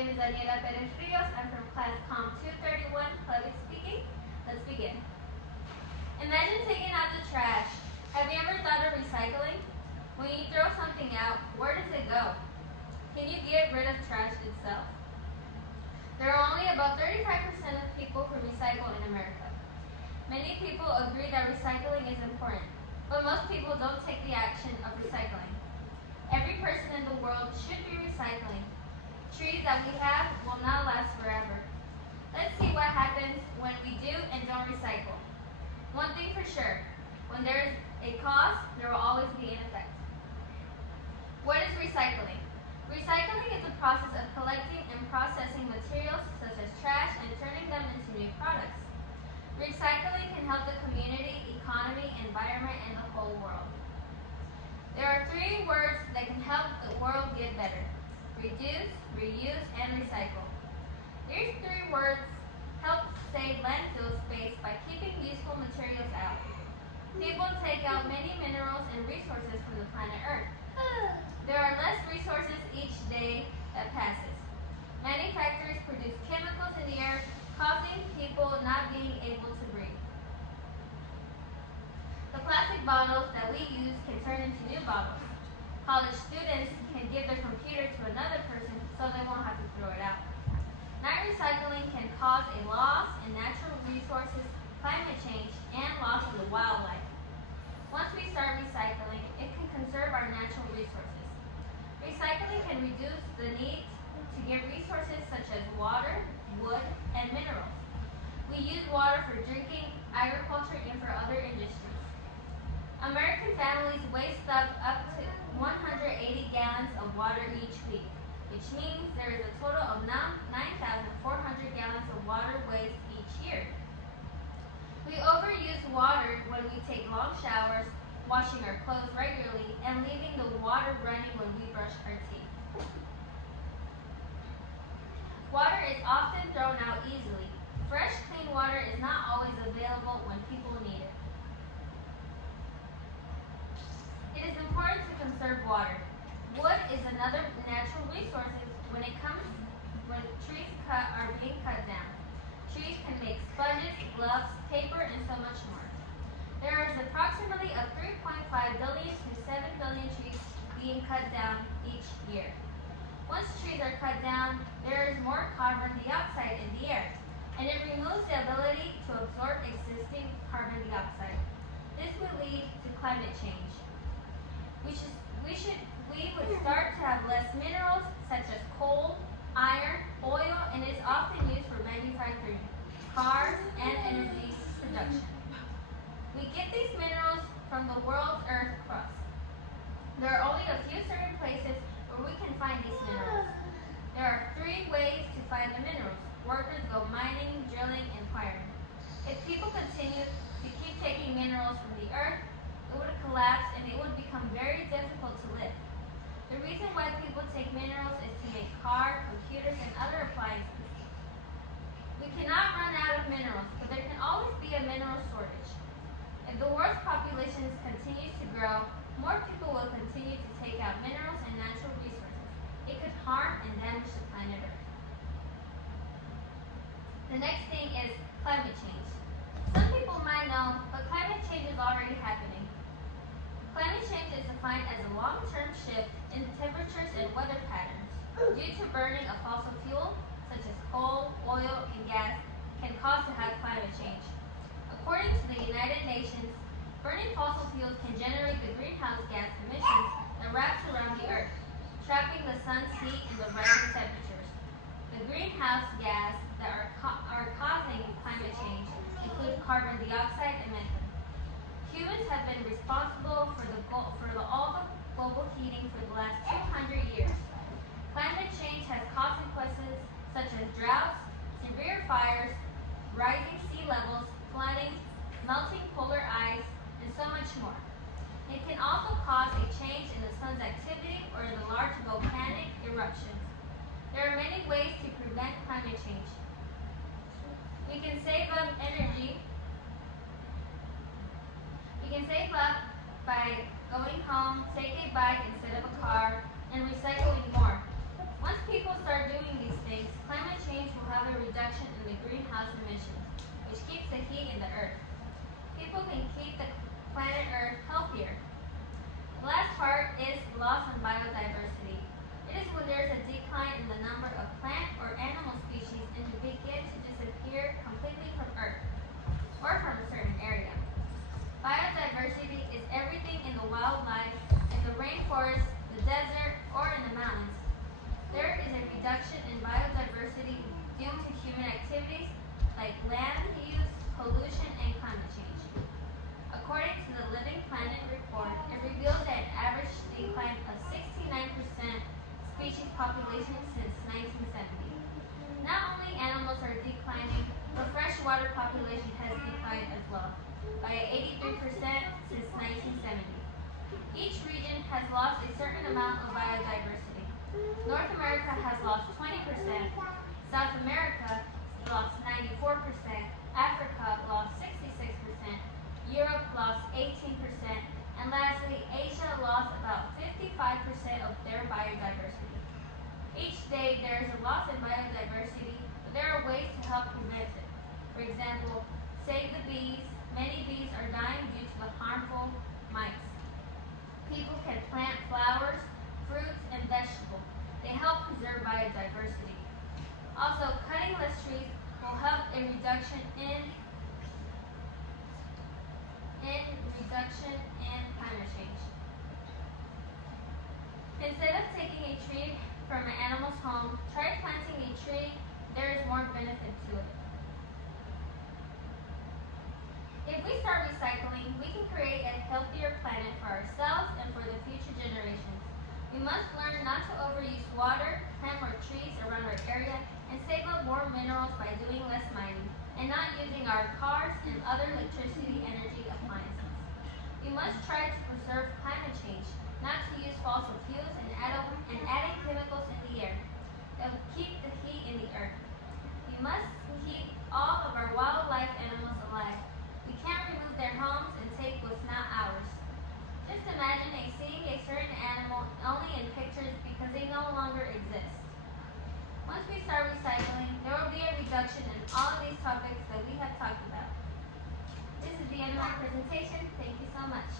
name is Perez-Rios. I'm from class Com 231, public speaking. Let's begin. Imagine taking out the trash. Have you ever thought of recycling? When you throw something out, where does it go? Can you get rid of trash itself? There are only about 35% of people who recycle in America. Many people agree that recycling is important, but most people don't take the action of recycling. Every person in the world should be recycling. Trees that we have will not last forever. Let's see what happens when we do and don't recycle. One thing for sure, when there is a cause, there will always be an effect. What is recycling? Recycling is the process of collecting and processing materials such as trash and turning them into new products. Recycling can help the community, economy, environment, and the whole world. There are 3 words that can help the world get better: reduce, reuse, and recycle. These 3 words help save landfill space by keeping useful materials out. People take out many minerals and resources from the planet Earth. There are less resources each day that passes. Many factories produce chemicals in the air, causing people not being able to breathe. The plastic bottles that we use can turn into new bottles. College students can give their computer to another person so they won't have to throw it out. Not recycling can cause a loss in natural resources, climate change, and loss of the wildlife. Once we start recycling, it can conserve our natural resources. Recycling can reduce the need to get resources such as water, wood, and minerals. We use water for drinking, agriculture, and for other industries. American families waste up to 180 gallons of water each week, which means there is a total of 9,400 gallons of water waste each year. We overuse water when we take long showers, washing our clothes regularly, and leaving the water running when we brush our teeth. Water is often thrown out easily. Fresh, clean water is not always available when people need it. It is important to conserve water. Wood is another natural resource when trees are being cut down. Trees can make sponges, gloves, paper, and so much more. There is approximately a 3.5 billion to 7 billion trees being cut down each year. Once trees are cut down, there is more carbon dioxide in the air, and it removes the ability to absorb existing carbon dioxide. This will lead to climate change. We would start to have less minerals such as coal, iron, oil, and it is often used for manufacturing cars and energy production. We get these minerals from the world's earth crust. There are only a few certain places where we can find these minerals. There are 3 ways to find the minerals. Workers go mining, drilling, and quarrying. If people continue to keep taking minerals from the earth, it would collapse and it would become very difficult to live. The reason why people take minerals is to make cars, computers, and other appliances. We cannot run out of minerals, but there can always be a mineral shortage. If the world's population continues to grow, more people will continue to take out minerals and natural resources. It could harm and damage the planet Earth. The next thing is climate change. Some people might know, but climate change is already happening. Climate change is defined as a long-term shift in temperatures and weather patterns due to burning of fossil fuel, such as coal, oil, and gas, can cause to have climate change. According to the United Nations, burning fossil fuels can generate the greenhouse gas emissions that wraps around the Earth, trapping the sun's heat and the rising temperatures. The greenhouse gas that are causing climate change include carbon dioxide and methane. Humans have been responsible for all the global heating for the last 200 years. Climate change has consequences such as droughts, severe fires, rising sea levels, flooding, melting polar ice, and so much more. It can also cause a change in the sun's activity or in the large volcanic eruptions. There are many ways to prevent climate change. We can save up energy. We can save up by going home, take a bike instead of a car, and recycling more. Once people start doing these things, which keeps the heat in the earth. People can keep the planet Earth healthier. The last part is loss in biodiversity. It is when there is a decline in the number of plant or animal species and they begin to disappear completely from Earth or from a certain area. Biodiversity is everything in the wildlife, in the rainforest, the desert, or in the mountains. There is a reduction in biodiversity due to human activities like land use, pollution, and climate change. According to the Living Planet report, it reveals an average decline of 69% species population since 1970. Not only animals are declining, but freshwater population has declined as well, by 83% since 1970. Each region has lost a certain amount of biodiversity. North America has lost 20%, South America lost 94%, Africa lost 66%, Europe lost 18%, and lastly, Asia lost about 55% of their biodiversity. Each day there is a loss in biodiversity, but there are ways to help prevent it. For example, save the bees. Many bees are dying due to the harmful mites. People can plant flowers, fruits, and vegetables. They help preserve biodiversity. Also, cutting less trees will help a reduction in climate change. Instead of taking a tree from an animal's home, try planting a tree. There is more benefit to it. If we start recycling, we can create a healthier planet for ourselves and for the future generations. We must learn not to overuse water, plant more trees around our area, and save up more minerals by doing less mining, and not using our cars and other electricity energy appliances. We must try to preserve climate change, not to use fossil fuels and adding chemicals in the air that will keep the heat in the earth. We must keep all of our wildlife animals alive. We can't remove their homes and take what's not ours. Just imagine seeing a certain animal only in pictures because they no longer exist. Once we start recycling, there will be a reduction in all of these topics that we have talked about. This is the end of my presentation. Thank you so much.